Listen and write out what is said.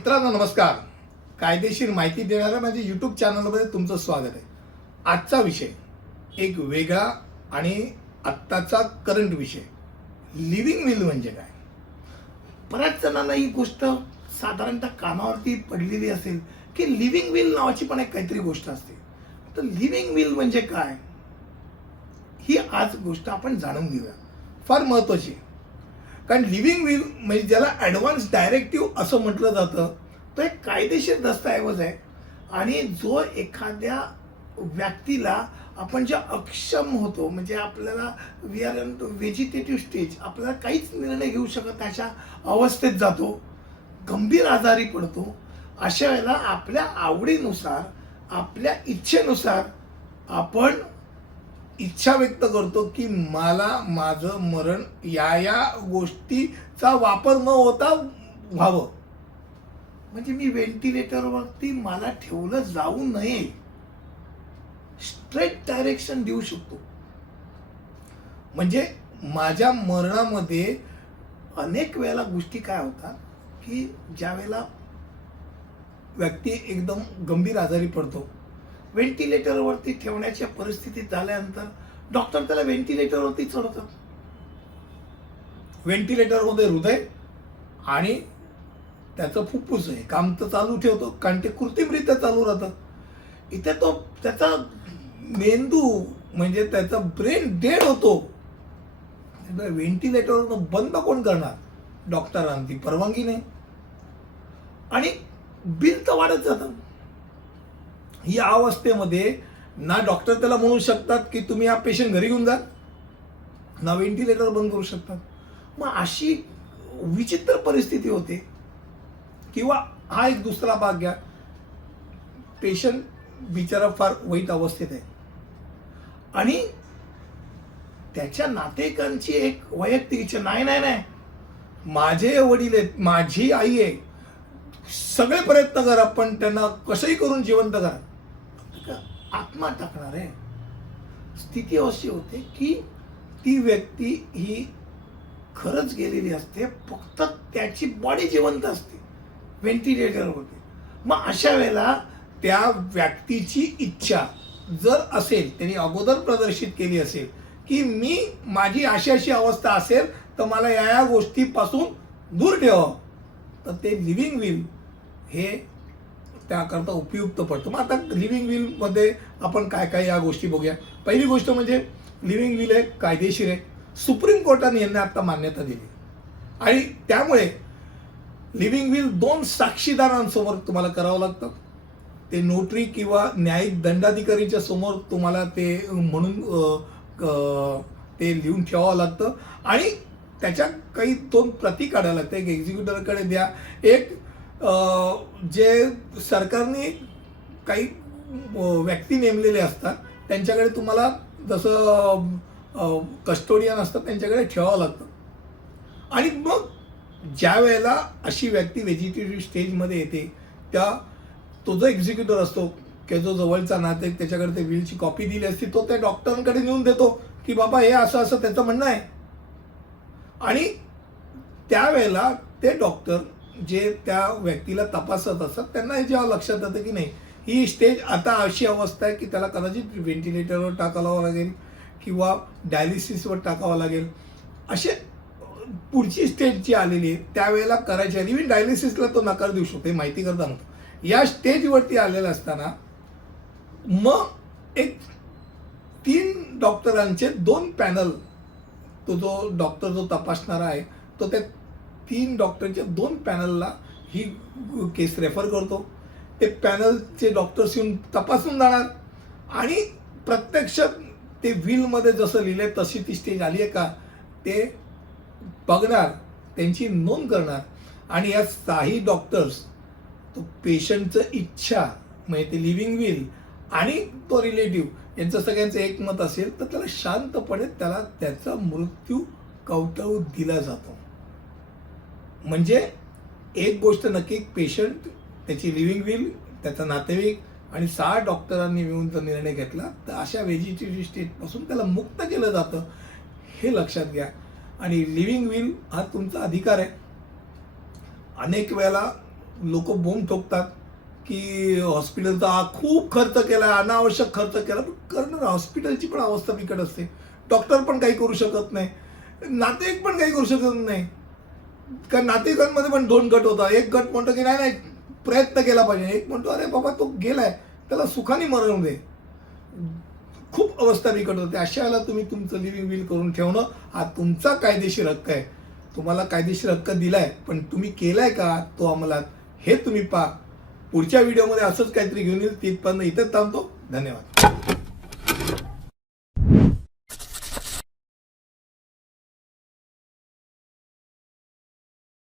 मित्रांनो नमस्कार. कायदेशीर माहिती देणाऱ्या माझ्या यूट्यूब चॅनलमध्ये तुमचं स्वागत आहे. आजचा विषय एक वेगळा आणि आत्ताचा करंट विषय. लिव्हिंग विल म्हणजे काय? बऱ्याच जणांना ही गोष्ट साधारणतः कानावरती पडलेली असेल की लिव्हिंग विल नावाची पण एक काहीतरी गोष्ट असते. तर लिव्हिंग विल म्हणजे काय? ही आज गोष्ट आपण जाणून घेऊया. फार महत्वाची आहे. कारण लिव्हिंग विल म्हणजे ज्याला ॲडव्हान्स डायरेक्टिव्ह असं म्हटलं जातं तो एक कायदेशीर दस्तऐवज आहे. आणि जो एखाद्या व्यक्तीला आपण जे अक्षम होतो म्हणजे आपल्याला we are in vegetative stage आपल्याला काहीच निर्णय घेऊ शकत अशा अवस्थेत जातो गंभीर आजारी पडतो अशा वेळेला आपल्या आवडीनुसार आपल्या इच्छेनुसार आपण इच्छा व्यक्त करतो की मला माझं मरण या या गोष्टीचा वापर न होता व्हावं. म्हणजे मी व्हेंटिलेटरवरती मला ठेवलं जाऊ नये. स्ट्रेट डायरेक्शन देऊ शकतो. म्हणजे माझ्या मरणामध्ये अनेक वेळेला गोष्टी काय होतात की ज्या वेळेला व्यक्ती एकदम गंभीर आजारी पडतो व्हेंटिलेटरवरती ठेवण्याच्या परिस्थितीत झाल्यानंतर डॉक्टर त्याला व्हेंटिलेटरवरती चढवतात व्हेंटिलेटरमध्ये हृदय आणि त्याचं फुफ्फुस आहे. काम तर चालू ठेवतो कारण ते कृत्रिमरित्या चालू राहतं इथे तो त्याचा मेंदू म्हणजे त्याचा ब्रेन डेड होतो. व्हेंटिलेटरवर बंद कोण करणार? डॉक्टरांची परवानगी नाही. आणि बिल तर वाढत जातं. या अवस्थेमध्ये ना डॉक्टर त्याला म्हणू शकतात की तुम्ही हा पेशंट घरी घेऊन जा ना व्हेंटिलेटर बंद करू शकतात. मग अशी विचित्र परिस्थिती होते. किंवा हा एक दुसरा भाग घ्या. पेशंट बिचारा फार वाईट अवस्थेत आहे. आणि त्याच्या नातेकांची एक वैयक्तिक इच्छा नाही नाही नाही. माझे वडील आहेत माझी आई आहे. सगळे प्रयत्न करा पण त्यांना कसंही करून जिवंत करा. आत्मा टाकणार आहे स्थिती अशी होते की ती व्यक्ती ही खरंच गेलेली असते फक्त त्याची बॉडी जिवंत असते व्हेंटिलेटर होते. मग अशा वेळेला त्या व्यक्तीची इच्छा जर असेल त्यांनी अगोदर प्रदर्शित केली असेल की मी माझी अशी अशी अवस्था असेल तर मला या या गोष्टीपासून दूर ठेवावं तर ते लिव्हिंग विल हे त्याकरता उपयुक्त पडतं. मग आता लिव्हिंग विलमध्ये आपण काय काय या गोष्टी बघूया. पहिली गोष्ट म्हणजे लिव्हिंग विल आहे कायदेशीर आहे. सुप्रीम कोर्टाने यांना आता मान्यता दिली. आणि त्यामुळे लिव्हिंग विल दोन साक्षीदारांसमोर तुम्हाला करावं लागतं. ते नोटरी किंवा न्यायिक दंडाधिकारीच्या समोर तुम्हाला ते म्हणून क- ते लिहून ठेवावं लागतं. आणि त्याच्या काही दोन प्रती काढायला लागतं. एक एक्झिक्युटरकडे द्या. एक जे सरकारने काही व्यक्ती नेमलेले असतात त्यांच्याकडे तुम्हाला जसं कस्टोडियन असतात त्यांच्याकडे ठेवावं लागतं. आणि मग ज्या वेळेला अशी व्यक्ती व्हेजिटेटिव्ह स्टेजमध्ये येते त्या तो जो एक्झिक्युटर असतो की जो जवळचा नाते त्याच्याकडे ते विलची कॉपी दिली असती तो त्या डॉक्टरांकडे नेऊन देतो की बाबा हे असं असं त्याचं म्हणणं आहे. आणि त्यावेळेला ते डॉक्टर जे त्या व्यक्तीला तपासत असतात त्यांना हे जेव्हा लक्षात येतं की नाही ही स्टेज आता अशी अवस्था आहे की त्याला कदाचित व्हेंटिलेटरवर टाकावं लागेल किंवा डायलिसिसवर टाकावं लागेल. असे पुढची स्टेज जी आलेली आहे त्यावेळेला करायची आणि इव्हन डायलिसिसला तो नकार देऊ शकतो हे माहिती करता नव्हतं या स्टेजवरती आलेला असताना मग एक तीन डॉक्टरांचे दोन पॅनल तो जो डॉक्टर जो तपासणारा आहे तो त्या तीन डॉक्टरच्या दोन पॅनलला ही केस रेफर करतो. ते पॅनलचे डॉक्टर्स येऊन तपासून जाणार. आणि प्रत्यक्षात ते व्हीलमध्ये जसं लिहिलंय तशी ती स्टेज आली आहे का ते बघणार त्यांची नोंद करणार. आणि या काही डॉक्टर्स तो पेशंटचं इच्छा म्हणजे ते लिव्हिंग विल आणि तो रिलेटिव्ह यांचं सगळ्यांचं एकमत असेल तर त्याला शांतपणे त्याला त्याचा मृत्यू कवटाळू दिला जातो. म्हणजे एक गोष्ट नक्की पेशंट त्याची लिव्हिंग विल त्याचा नातेवाईक आणि सहा डॉक्टरांनी मिळून जर निर्णय घेतला तर अशा व्हेजिटेटिव्ह स्टेटपासून त्याला मुक्त केलं जातं हे लक्षात घ्या. आणि लिव्हिंग विल हा तुमचा अधिकार आहे. अनेक वेळेला लोक बोंब ठोकतात की हॉस्पिटलचा हा खूप खर्च केला अनावश्यक खर्च केला पण करणं हॉस्पिटलची पण अवस्था बिकट असते. डॉक्टर पण काही करू शकत नाही. नातेवाईक पण काही करू शकत नाही. कारण नातेवाईकांमध्ये पण दोन गट होता. एक गट म्हणतो की नाही नाही प्रयत्न केला पाहिजे. एक म्हणतो अरे बाबा तो गेलाय. त्याला सुखाने मरण दे. खूप अवस्था बिकट होते. अशा वेळेला तुम्ही तुमचं लिव्हिंग विल करून ठेवणं हा तुमचा कायदेशीर हक्क आहे. तुम्हाला कायदेशीर हक्क दिलाय पण तुम्ही केलाय का तो अंमलात हे तुम्ही पा पुढच्या व्हिडिओमध्ये असंच काहीतरी घेऊन येईल तिथपर्यंत इथंच थांबतो. धन्यवाद.